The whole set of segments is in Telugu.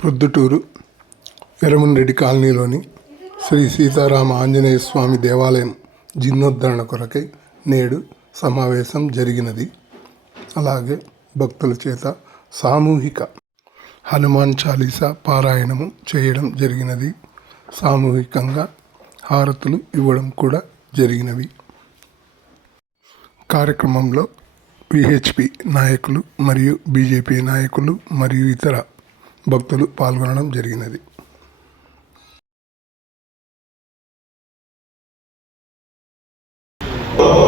ప్రొద్దుటూరు ఎర్రమన్రెడ్డి కాలనీలోని శ్రీ సీతారామ ఆంజనేయ స్వామి దేవాలయం జీర్ణోద్ధరణ కొరకై నేడు సమావేశం జరిగినది. అలాగే భక్తుల చేత సామూహిక హనుమాన్ చాలీసా పారాయణము చేయడం జరిగినది. సామూహికంగా హారతులు ఇవ్వడం కూడా జరిగినవి. కార్యక్రమంలో విహెచ్పి నాయకులు మరియు బీజేపీ నాయకులు మరియు ఇతర భక్తులు పాల్గొనడం జరిగినది. Oh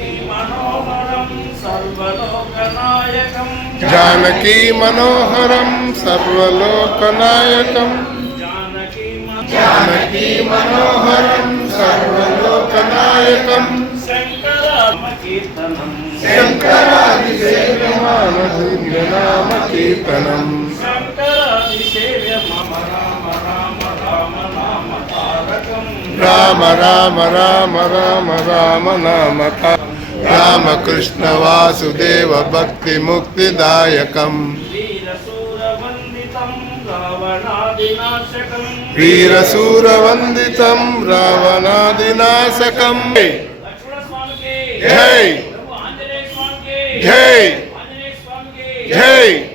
जानकी मनोहरं सर्वलोकनायकं जानकी राम राम राम नाम राम राम राम राम नाम राम कृष्ण वासुदेव श्रीरामकृष्णवासुदेवभक्तिमुक्तिदायकम् वीरसूरवन्दितं रावणादिनाशकम्। जय। जय। जय।